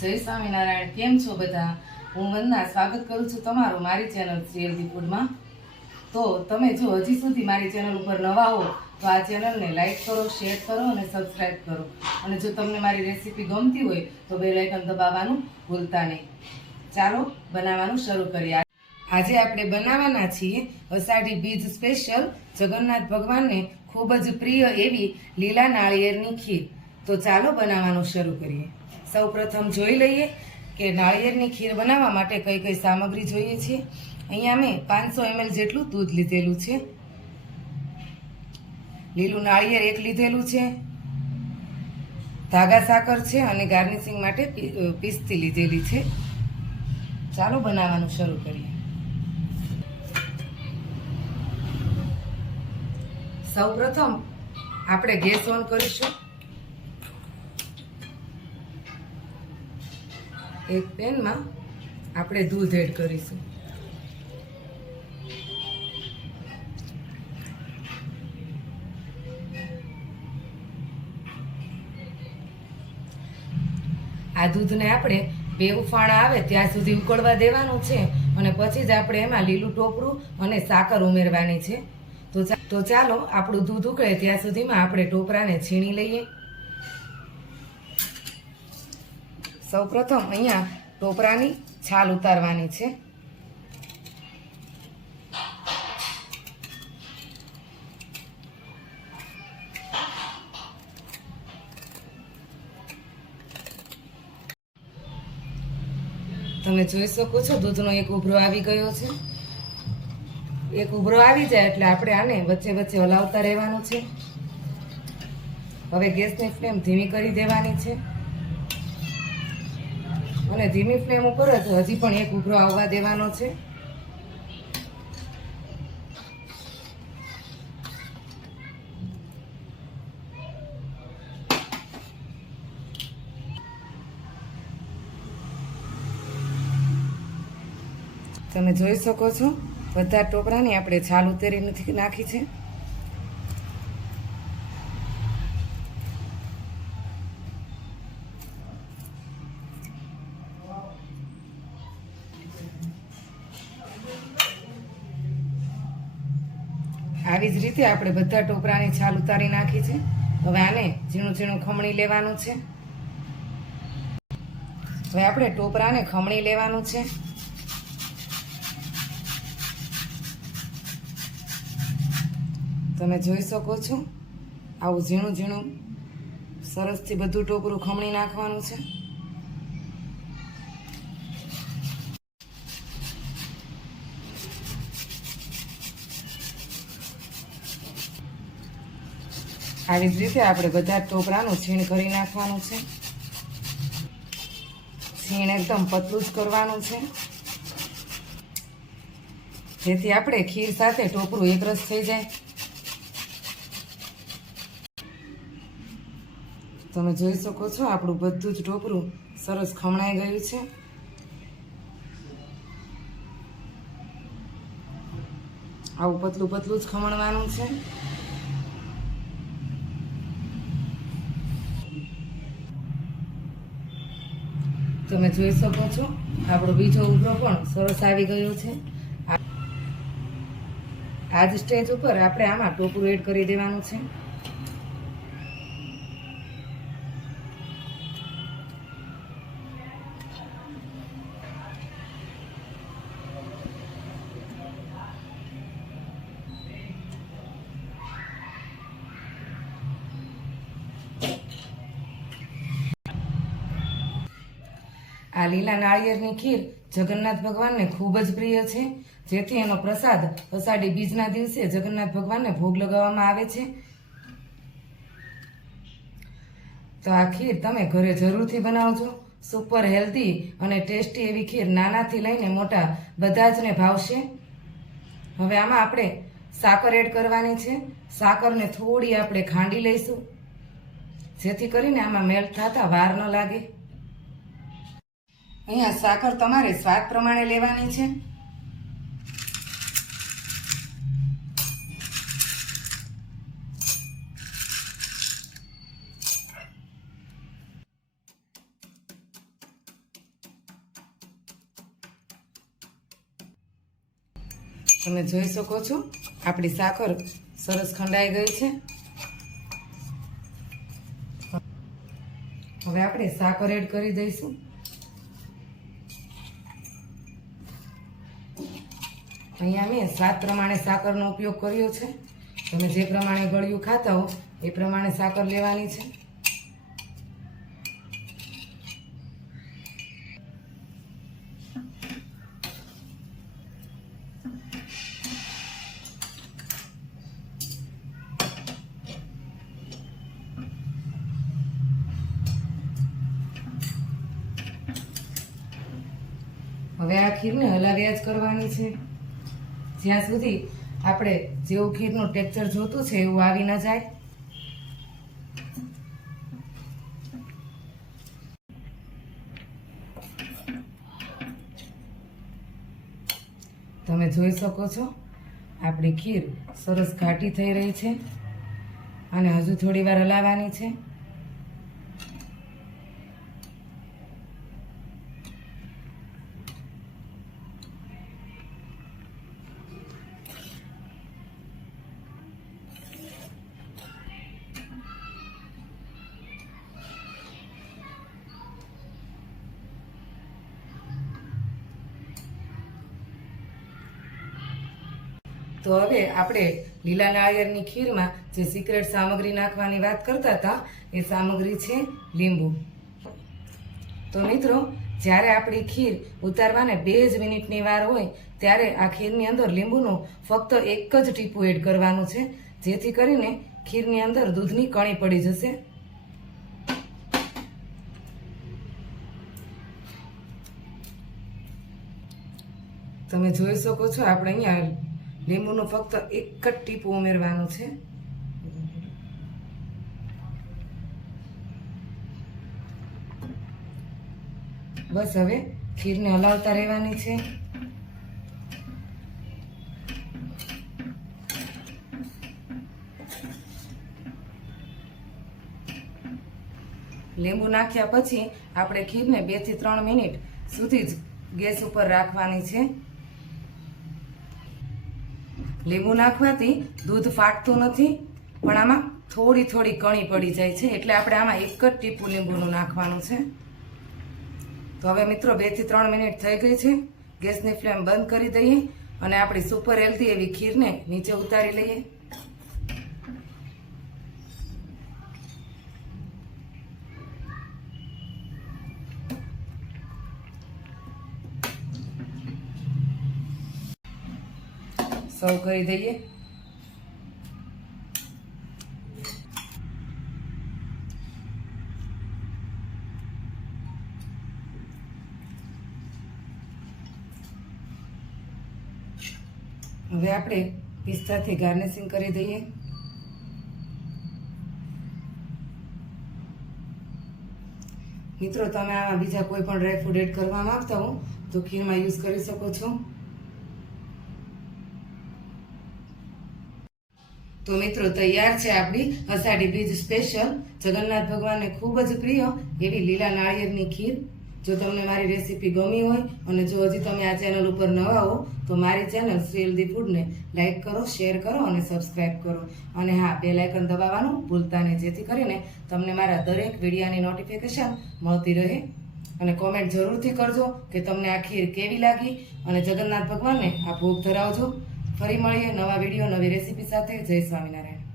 જય સ્વામિનારાયણ. કેમ છો બધા? હું વંદના સ્વાગત કરું છું તમારું મારી ચેનલ શ્રીહેલ્ધીફૂડમાં. તો તમે જો હજી સુધી મારી ચેનલ ઉપર નવા હો તો આ ચેનલને લાઈક કરો, શેર કરો અને સબસ્ક્રાઈબ કરો. અને જો તમને મારી રેસીપી ગમતી હોય તો બેલ આઇકન દબાવવાનું ભૂલતા નહીં. ચાલો બનાવવાનું શરૂ કરીએ. આજે આપણે બનાવવાના છીએ અષાઢી બીજ સ્પેશિયલ જગન્નાથ ભગવાનને ખૂબ જ પ્રિય એવી લીલા નાળિયેરની ખીર. તો ચાલો બનાવવાનું શરૂ કરીએ. સૌ પ્રથમ જોઈ લઈએ કે નાળિયેરની ખીર બનાવવા માટે કઈ કઈ સામગ્રી જોઈએ છે. અહીંયા મેં 500 ml જેટલું દૂધ લીધેલું છે, લીલું નાળિયેર 1 લીધેલું છે, ધાગા સાકર છે અને ગાર્નિશિંગ માટે પિસ્તી લીધેલી છે. ચાલો બનાવવાનું શરૂ કરીએ. સૌ પ્રથમ આપણે ગેસ ઓન કરીશું. એક પેનમાં આપણે દૂધ એડ કરીશું. આ દૂધને આપણે 2 ઉફાણા આવે ત્યાં સુધી ઉકળવા દેવાનું છે અને પછી જ આપણે એમાં લીલું ટોપરું અને સાકર ઉમેરવાની છે. તો ચાલો આપણું દૂધ ઉકળે ત્યાં સુધીમાં આપણે ટોપરાને છીણી લઈએ. સૌ પ્રથમ અહીંયા ટોપરાની છાલ ઉતારવાની છે. તમે જોઈ શકો છો દૂધનો એક ઉભરો આવી ગયો છે. એક ઉભરો આવી જાય એટલે આપણે આને વચ્ચે વચ્ચે હલાવતા રહેવાનું છે. હવે ગેસની ફ્લેમ ધીમી કરી દેવાની છે અને ધીમી ફ્લેમ ઉપર જ હજી પણ એક ઉભરો આવવા દેવાનો છે. તમે જોઈ શકો છો બધા ટોપરાની આપણે છાલ ઉતરી નાખી છે. આવી જ રીતે આપણે બધા ટોપરાની છાલ ઉતારી નાખી છે. હવે આને ઝીણું ઝીણું ખમણી લેવાનું છે. હવે આપણે ટોપરાને ખમણી લેવાનું છે. તમે જોઈ શકો છો આવું ઝીણું ઝીણું સરસથી બધું ટોપરું ખમણી નાખવાનું છે. આવી જ રીતે આપણે બધા ટોપરાનું છીણ કરી નાખવાનું છે. છીણ એકદમ પતલું જ કરવાનું છે જેથી આપણે ખીર સાથે ટોપરું એકરસ થઈ જાય. તમે જોઈ શકો છો આપણું બધું જ ટોપરું સરસ ખમણાઈ ગયું છે. આવું પતલું પતલું જ ખમણવાનું છે. તમે જોઈ શકો છો આપણો બીજો ઉભરો પણ સરસ આવી ગયો છે. આ જ સ્ટેજ ઉપર આપણે આમાં ટોપરું એડ કરી દેવાનું છે. આ લીલા નાળિયેરની ખીર જગન્નાથ ભગવાનને ખૂબ જ પ્રિય છે, જેથી એનો પ્રસાદ અષાઢી બીજના દિવસે જગન્નાથ ભગવાનને ભોગ લગાવવામાં આવે છે. તો આ ખીર તમે ઘરે જરૂરથી બનાવજો. સુપર હેલ્ધી અને ટેસ્ટી એવી ખીર નાનાથી લઈને મોટા બધા જને ભાવશે. હવે આમાં આપણે સાકર એડ કરવાની છે. સાકરને થોડી આપણે ખાંડી લઈશું જેથી કરીને આમાં મેલ્ટ થતા વાર ન લાગે. અહીંયા સાકર તમારે સ્વાદ પ્રમાણે લેવાની છે. તમે જોઈ શકો છો આપણી સાકર સરસ ખંડાઈ ગઈ છે। હવે આપણે સાકર એડ કરી દઈશું। અહીંયા મેં સ્વાદ પ્રમાણે સાકરનો ઉપયોગ કર્યો છે। તમે જે પ્રમાણે ગળ્યું ખાતા હો એ પ્રમાણે સાકર લેવાની છે। હવે આ ખીરને હલાવ્યા જ કરવાની છે જ્યાં સુધી આપણે જેવું ખીરનું ટેક્સચર જોતું છે એવું આવી ન જાય। તમે જોઈ શકો છો આપણી ખીર સરસ ઘાટી થઈ રહી છે અને હજુ થોડી વાર હલાવવાની છે। તો હવે આપણે લીલા નાળિયેરની ખીરમાં જે સિક્રેટ સામગ્રી નાખવાની વાત કરતા હતા એ સામગ્રી છે લીંબુ। તો મિત્રો જ્યારે આપણી ખીર ઉતારવાને 2 જ મિનિટની વાર હોય ત્યારે આ ખીરની અંદર લીંબુનું ફક્ત 1 જ ટીપું એડ કરવાનું છે જેથી કરીને ખીરની અંદર દૂધની કણી પડી જશે। તમે જોઈ શકો છો આપણે અહીંયા લીંબુનું ફક્ત 1 જ ટીપું ઉમેરવાનું છે। બસ હવે ખીરને હલાવતા રહેવાની છે। લીંબુ નાખ્યા પછી આપણે ખીરને 2 થી 3 મિનિટ સુધી જ ગેસ ઉપર રાખવાની છે। લીંબુ નાખવાથી દૂધ ફાટતું નથી પણ આમાં થોડી થોડી કણી પડી જાય છે એટલે આપણે આમાં 1 જ ટીપું લીંબુનું નાખવાનું છે। તો હવે મિત્રો 2 થી 3 મિનિટ થઈ ગઈ છે। ગેસની ફ્લેમ બંધ કરી દઈએ અને આપણી સુપર હેલ્ધી એવી ખીરને નીચે ઉતારી લઈએ। સર્વ કરી દઈએ। હવે આપણે પિસ્તાથી ગાર્નિશિંગ કરી દઈએ। મિત્રો તમે આમાં બીજા કોઈ પણ ડ્રાયફ્રૂટ એડ કરવા માંગતા હો તો ખીરમાં યુઝ કરી શકો છો। તો મિત્રો તૈયાર છે આપણી અષાઢી બીજ સ્પેશિયલ જગન્નાથ ભગવાનને ખૂબ જ પ્રિય એવી લીલા નાળિયેરની ખીર। જો તમને મારી રેસીપી ગમી હોય અને જો હજી તમે આ ચેનલ ઉપર નવા હો તો મારી ચેનલ શ્રી હેલ્ધી ફૂડને લાઈક કરો, શેર કરો અને સબસ્ક્રાઈબ કરો અને હા બેલ આઇકન દબાવવાનું ભૂલતા નહીં જેથી કરીને તમને મારા દરેક વિડીયોની નોટિફિકેશન મળતી રહે। અને કોમેન્ટ જરૂરથી કરજો કે તમને આ ખીર કેવી લાગી અને જગન્નાથ ભગવાનને આ ભોગ ધરાવજો। ફરી મળીએ નવા વિડીયો નવી રેસીપી સાથે। જય સ્વામિનારાયણ।